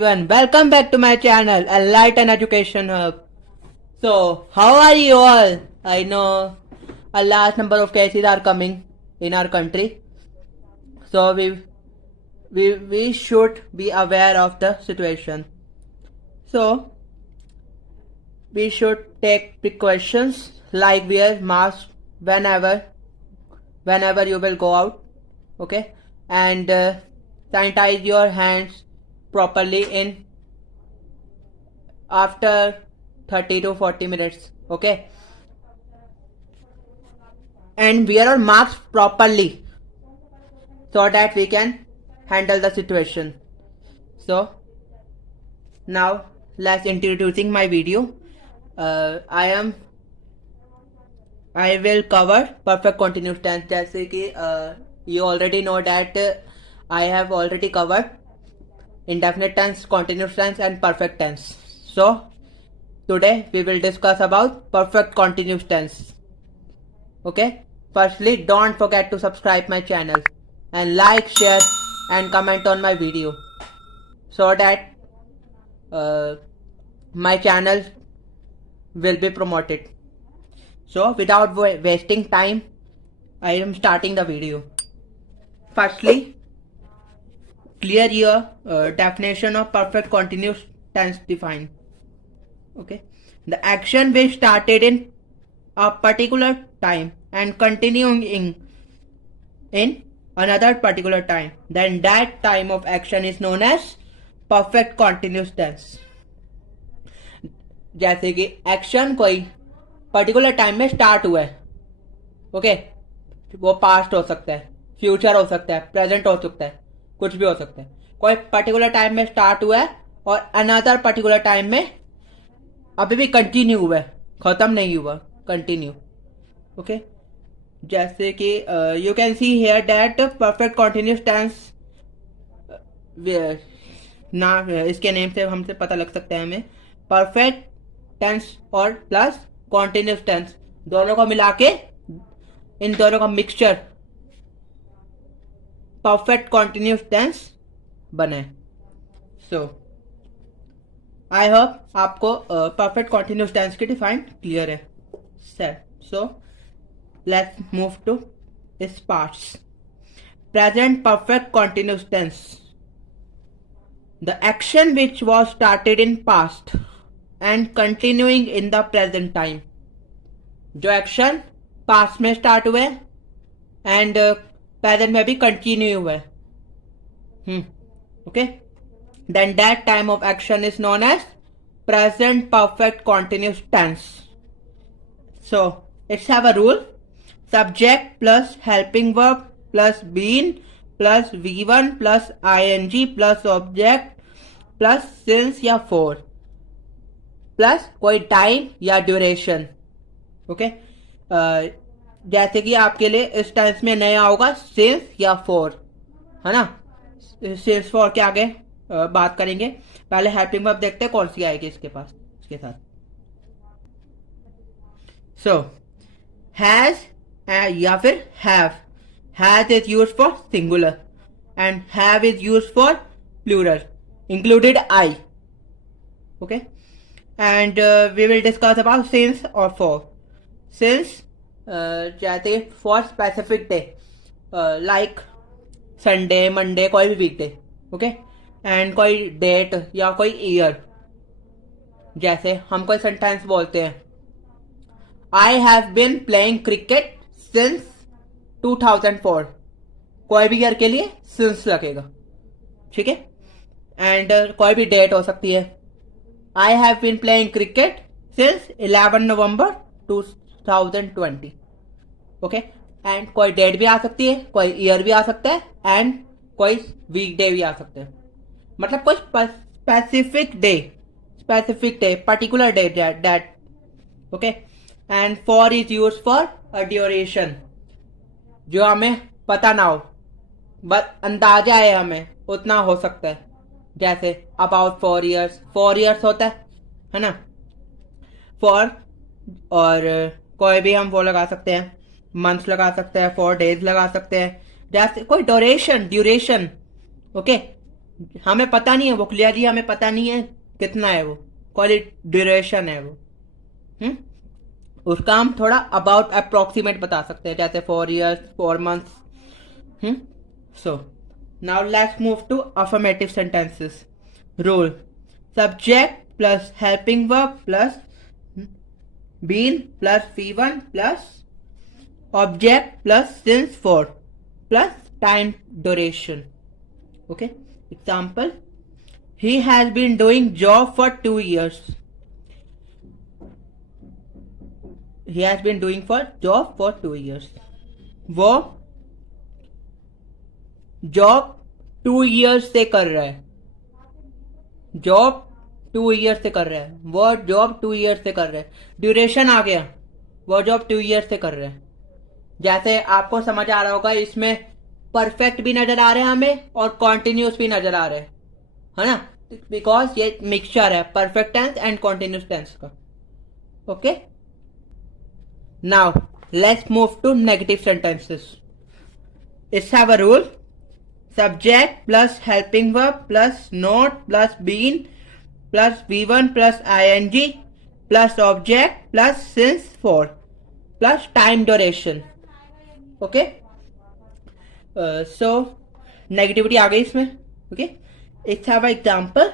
everyone, welcome back to my channel, Enlighten Education Hub. So, how are you all? I know a large number of cases are coming in our country. So, we should be aware of the situation. So, we should take precautions like wear mask whenever you will go out, okay? And sanitize your hands properly in after 30 to 40 minutes, okay? And wear our masks properly so that we can handle the situation. So now let's introducing my video. I will cover perfect continuous tense. जैसे कि you already know that I have already covered indefinite tense, continuous tense and perfect tense. So today we will discuss about perfect continuous tense. Okay, firstly don't forget to subscribe my channel and like, share and comment on my video so that my channel will be promoted. So without wasting time, I am starting the video. Firstly, clear your definition of perfect continuous tense define. Okay, the action which started in a particular time and continuing in another particular time, then that time of action is known as perfect continuous tense. जैसे कि एक्शन कोई particular time में स्टार्ट हुआ है, ओके, वो पास्ट हो सकता है, फ्यूचर हो सकता है, प्रेजेंट हो सकता है, कुछ भी हो सकता है. कोई पर्टिकुलर टाइम में स्टार्ट हुआ है और अनदर पर्टिकुलर टाइम में अभी भी कंटिन्यू हुआ है, खत्म नहीं हुआ, कंटिन्यू. ओके, जैसे कि you can see here that perfect continuous tense ना, इसके नेम से हमसे पता लग सकता है हमें. परफेक्ट टेंस और प्लस कॉन्टिन्यूस टेंस दोनों को मिला के, इन दोनों का मिक्सचर परफेक्ट कॉन्टिन्यूस टेंस बने. सो आई होप आपको परफेक्ट कॉन्टिन्यूस टेंस की डिफाइन क्लियर है. सो लेट्स मूव टू इस parts. Present perfect continuous tense, the action which was started in past and continuing in the present time. जो action past में start हुए and present में भी continue हुए, okay, then that time of action is known as present perfect continuous tense. So it's have a rule: subject plus helping verb plus been plus V1 plus ing plus object plus since या for plus कोई time या duration. Okay, जैसे कि आपके लिए इस टेंस में नया होगा सिंस या फॉर, है ना. सिंस फॉर के आगे बात करेंगे. पहले हेल्पिंग वर्ब देखते हैं कौन सी आएगी इसके पास, इसके साथ. सो हैज या फिर have. Has is used for singular and have is used for plural included I. Okay, and we will discuss about since or for. Since जैसे for specific day like Sunday, Monday, कोई भी weekday, okay, and कोई date या कोई year. जैसे हम कोई sentence बोलते हैं, I have been playing cricket since 2004. कोई भी ईयर के लिए since लगेगा, ठीक है. एंड कोई भी डेट हो सकती है. I have been playing cricket since 11 November 2020. Okay, and कोई डेट भी आ सकती है, कोई ईयर भी आ सकता है एंड कोई वीक डे भी आ सकता है. मतलब कोई specific day, particular day that. Okay, and for is use for a duration, जो हमें पता ना हो बस अंदाजा है हमें उतना हो सकता है. जैसे अबाउट 4 years होता है ना, फॉर. और कोई भी हम वो लगा सकते हैं, मंथ्स लगा सकते हैं, 4 days लगा सकते हैं. जैसे कोई ड्यूरेशन, ओके, हमें पता नहीं है वो क्लियरली, हमें पता नहीं है कितना है वो, कॉल इट ड्यूरेशन है वो। हम्म उसका हम थोड़ा अबाउट अप्रोक्सीमेट बता सकते हैं, जैसे 4 years 4 months। Hmm so now let's move to affirmative sentences. Rule: subject plus helping verb plus been plus V1 plus object plus since for plus time duration. Okay, example: he has been doing job for 2 years. He has been doing for job for 2 years. वो जॉब 2 years से कर रहा है, जॉब 2 years से कर रहा है, वो जॉब 2 years से कर रहा है। ड्यूरेशन आ गया, वो जॉब 2 years से कर रहा है। जैसे आपको समझ आ रहा होगा, इसमें परफेक्ट भी नजर आ रहे हैं हमें और कॉन्टिन्यूस भी नजर आ रहे हैं, है ना, बिकॉज ये मिक्सचर है perfect tense and continuous tense का। Okay, now let's move to negative sentences. It's have a rule: subject plus helping verb plus not plus been plus V1 plus ING plus object plus since for plus time duration. Okay, so negativity आ गई इसमें। Okay, it's have a example: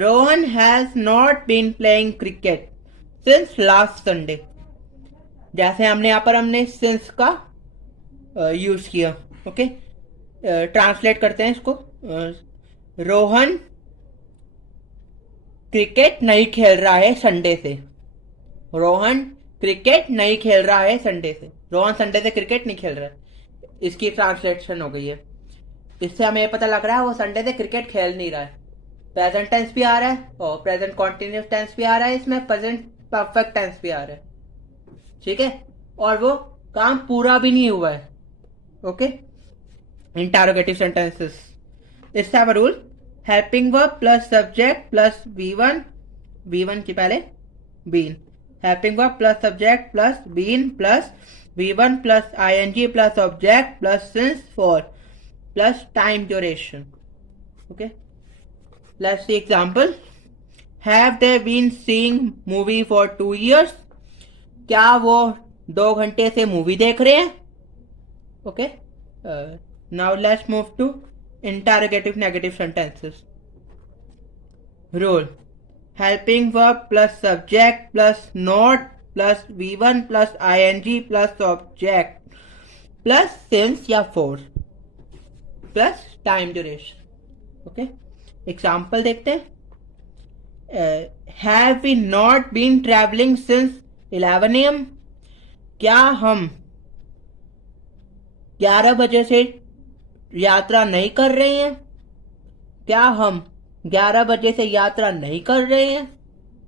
Rohan has not been playing cricket since last Sunday. जैसे हमने यहाँ पर हमने सिंस का यूज किया। ओके, ट्रांसलेट करते हैं इसको। रोहन क्रिकेट नहीं खेल रहा है संडे से। रोहन क्रिकेट नहीं खेल रहा है संडे से। रोहन संडे से क्रिकेट नहीं खेल रहा है, इसकी ट्रांसलेशन हो गई है। इससे हमें यह पता लग रहा है वो संडे से क्रिकेट खेल नहीं रहा है। प्रेजेंट टेंस भी आ रहा है और प्रेजेंट कॉन्टिन्यूस टेंस भी आ रहा है, इसमें प्रेजेंट परफेक्ट टेंस भी आ रहा है। ठीक है, और वो काम पूरा भी नहीं हुआ है। Okay, interrogative sentences. It's have a rule: helping verb plus subject plus V1 के पहले been, helping verb plus subject plus been plus V1 plus ING plus object plus since for plus time duration. Okay, let's see example: have they been seeing movie for 2 years? क्या वो 2 घंटे से मूवी देख रहे हैं? Okay, now let's move to interrogative negative sentences. Rule: helping verb plus subject plus not plus V1 plus ING plus object plus since या for plus time duration. Okay, example देखते हैं। Have we not been travelling since 11 AM? क्या हम 11 बजे से यात्रा नहीं कर रहे हैं? क्या हम 11 बजे से यात्रा नहीं कर रहे हैं?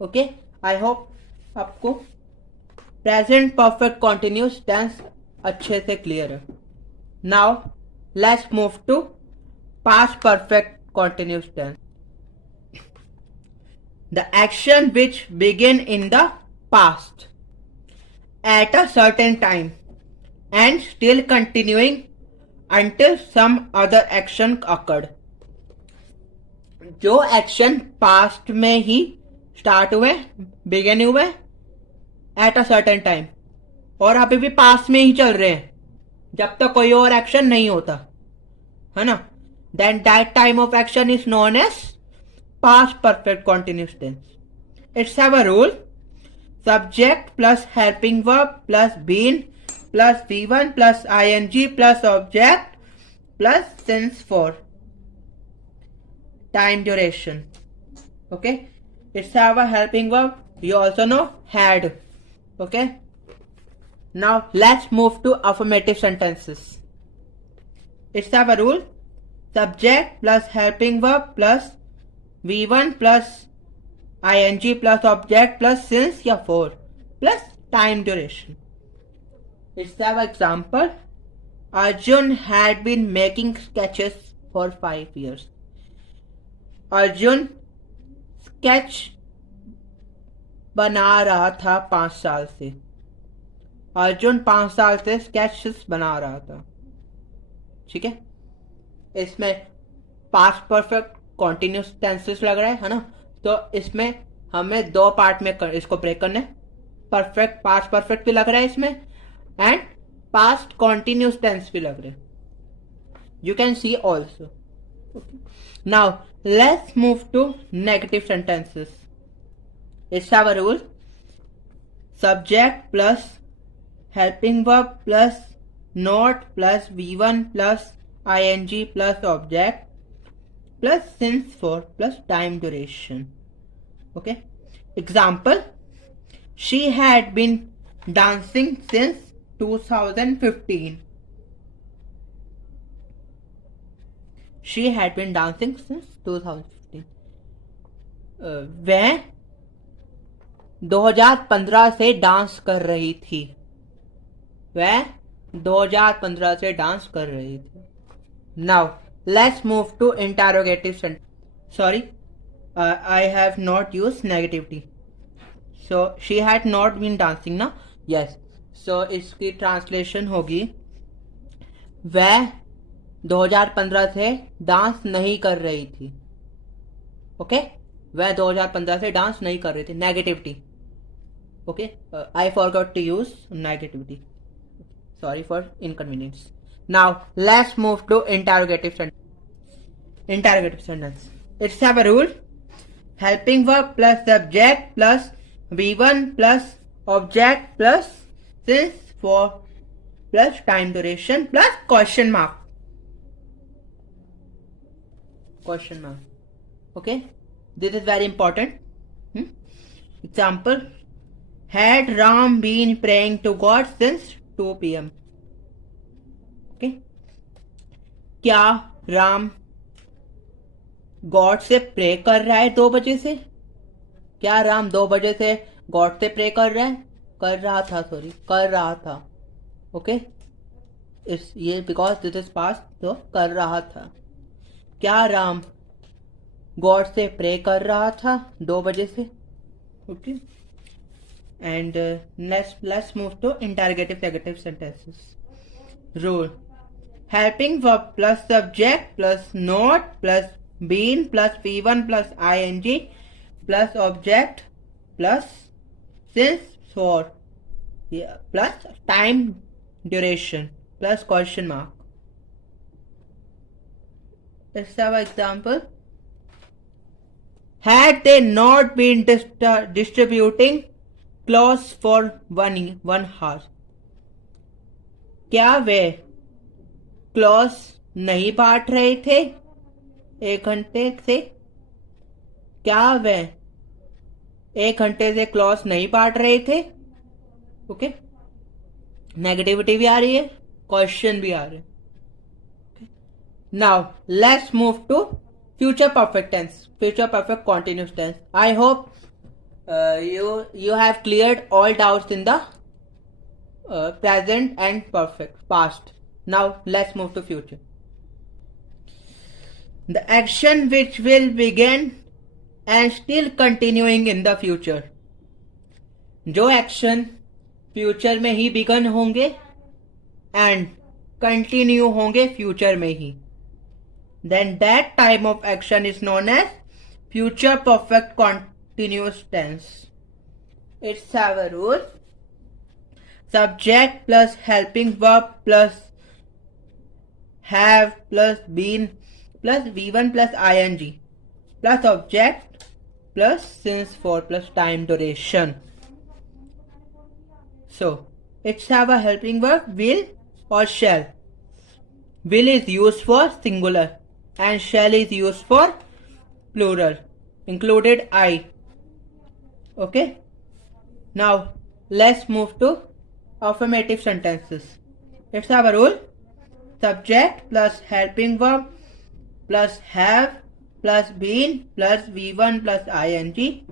ओके, आई होप आपको प्रेजेंट परफेक्ट कॉन्टिन्यूस टेंस अच्छे से क्लियर है। Now let's move to past perfect continuous tense. The action which begin in the past at a certain time and still continuing until some other action occurred. जो action past में ही स्टार्ट हुए, बिगिन हुए at a certain time, और अभी भी पास्ट में ही चल रहे हैं जब तक कोई और एक्शन नहीं होता, है ना, then that time of action is known as past perfect continuous tense. It's have a rule: subject plus helping verb plus been plus V1 plus ING plus object plus since for time duration. Okay, it's have a helping verb, you also know had. Okay, now let's move to affirmative sentences. It's have a rule: subject plus helping verb plus V1 plus ING plus object plus since या for plus time duration. It's have example: Arjun had been making sketches for 5 years. अर्जुन स्केच बना रहा था 5 साल से। अर्जुन 5 साल से स्केचेस बना रहा था। ठीक है, इसमें पास्ट परफेक्ट कॉन्टिन्यूस टेंसेस लग रहा है ना। तो इसमें हमें दो पार्ट में इसको ब्रेक करना है। परफेक्ट पास्ट परफेक्ट भी लग रहा है इसमें एंड पास्ट कॉन्टिन्यूस टेंस भी लग रहे हैं। You can see also. Okay. Now let's move to negative sentences. It's our rule. Subject plus helping verb plus not plus V1 plus ing plus object plus since for plus time duration. Okay. Example. She had been dancing since 2015. She had been dancing since 2015. वह 2015 से डांस कर रही थी। वह 2015 से डांस कर रही थी। Now let's move to interrogative sentence. Sorry, I have not used negativity. So she had not been dancing ना? Yes. So इसकी ट्रांसलेशन होगी वह 2015 से डांस नहीं कर रही थी। ओके, वह 2015 से डांस नहीं कर रही थी। Negativity. Okay, I forgot to use negativity, sorry for inconvenience. Now let's move to interrogative sentence. Interrogative sentence, it's have a rule. Helping verb plus subject plus V1 plus object plus since for plus time duration plus question mark. Question mark. Okay, this is very important. Example, had Ram been praying to God since 2 p.m. Okay, क्या राम गॉड से प्रे कर रहा है 2 बजे से? क्या राम 2 बजे से गॉड से प्रे कर रहा है? कर रहा था। ओके, इस ये बिकॉज दिस इज पास्ट, तो कर रहा था। क्या राम गॉड से प्रे कर रहा था 2 बजे से? Okay, and let's move to interrogative negative sentences. Rule, helping verb plus subject plus not plus been plus V1 plus ing plus object plus since for plus time duration plus question mark. Let's have an example. Had they not been distributing clothes for one hour? क्या वे क्लॉथ नहीं बांट रहे थे 1 घंटे से? क्या वे 1 घंटे से क्लॉथ नहीं बांट रहे थे? ओके, नेगेटिविटी भी आ रही है, क्वेश्चन भी आ रहे हैं। Now let's move to future perfect tense, future perfect continuous tense. I hope you have cleared all doubts in the present and perfect past. Now let's move to future. The action which will begin and still continuing in the future. जो action future में he began होंगे and continue होंगे फ्यूचर में ही, then that type of action is known as future perfect continuous tense. It's have a rule. Subject plus helping verb plus have plus been plus V1 plus ing plus object plus since for plus time duration. So it's have a helping verb will or shall. Will is used for singular and shall is used for plural, included I. Okay, now let's move to affirmative sentences. Let's have a rule. Subject plus helping verb plus have plus been plus V1 plus ing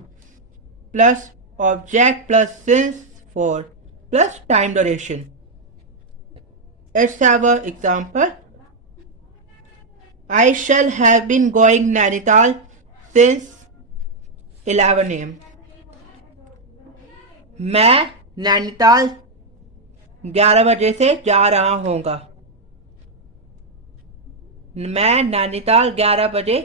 plus object plus since for plus time duration. Let's have an example. I shall have been going Nainital since 11 AM. मैं नैनीताल 11 बजे से जा रहा हूँगा। मैं नैनीताल 11 बजे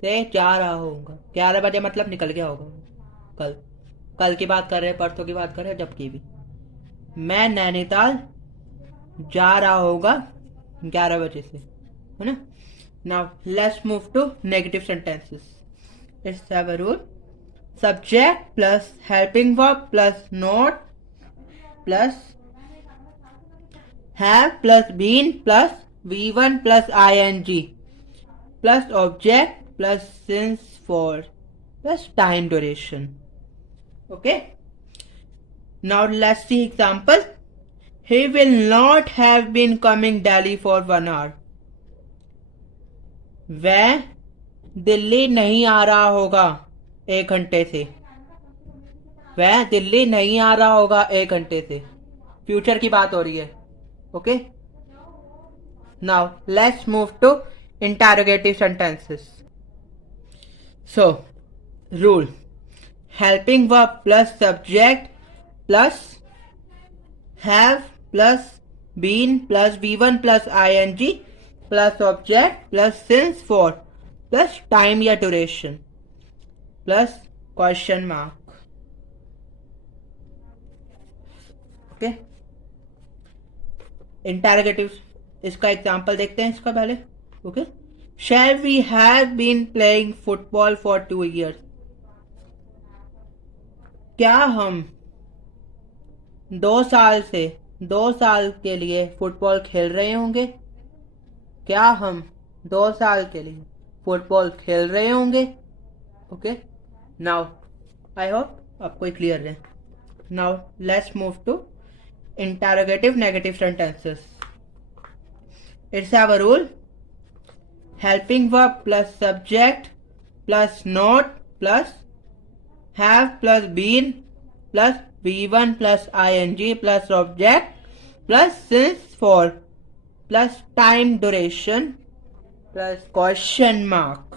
से जा रहा होगा। 11 बजे मतलब निकल गया होगा कल। कल की बात कर रहे हैं, परसों की बात कर रहे हैं, जब की भी। मैं नैनीताल जा रहा होगा 11 बजे से, है ना। Now let's move to negative sentences. It's have a rule. Subject plus helping verb plus not plus have plus been plus V1 plus ing plus object plus since for plus time duration. Okay, now let's see example. He will not have been coming Delhi for 1 hour. वह दिल्ली नहीं आ रहा होगा 1 घंटे से। वह दिल्ली नहीं आ रहा होगा 1 घंटे से। फ्यूचर की बात हो रही है। Okay, now let's move to interrogative sentences. So rule, helping verb plus subject plus have plus been plus V1 plus ing plus object plus since for plus time या duration plus question mark. Okay, interrogative, इसका example देखते हैं इसका पहले। Okay, shall we have been playing football for 2 years। क्या हम 2 साल के लिए फुटबॉल खेल रहे होंगे। क्या हम 2 साल के लिए फुटबॉल खेल रहे होंगे। ओके, नाउ आई होप आपको क्लियर है। Now let's move to interrogative negative sentences. It's have a rule. Helping verb plus subject plus not plus have plus been plus V1 plus ing plus object plus since for plus time duration plus question mark.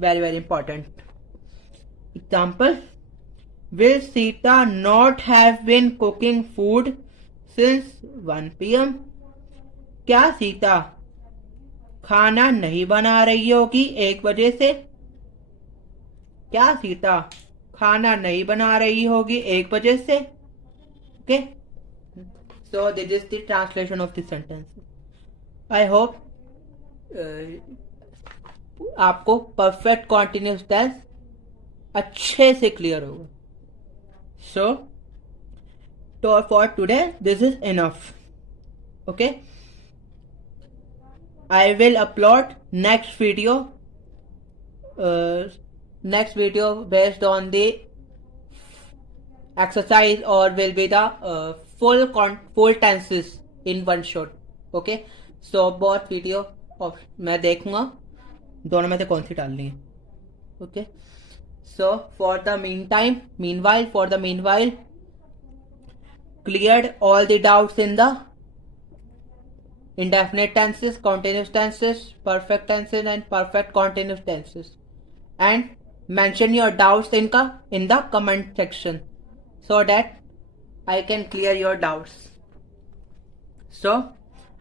Very very important example. Will Sita not have been cooking food since 1 PM। क्या सीता खाना नहीं बना रही होगी 1 बजे से। क्या सीता खाना नहीं बना रही होगी 1 बजे से। Okay, so this is the translation of this sentence. I hope आपको परफेक्ट कॉन्टिन्यूस टेंस अच्छे से क्लियर होगा। So for today this is enough. Okay, I will upload next video based on the exercise or will be the full tenses in one shot. Okay, so both video मैं देखूंगा दोनों में से कौन सी डालनी है। ओके, सो for the meanwhile cleared all the doubts in the indefinite tenses, continuous tenses, perfect tenses and perfect continuous tenses, and mention your doubts in the comment section so that I can clear your doubts. So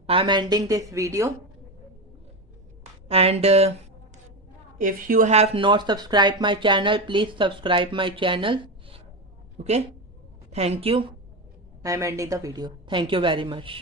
I am ending this video, and if you have not subscribed my channel, please subscribe my channel. Okay, thank you. I am ending the video. Thank you very much.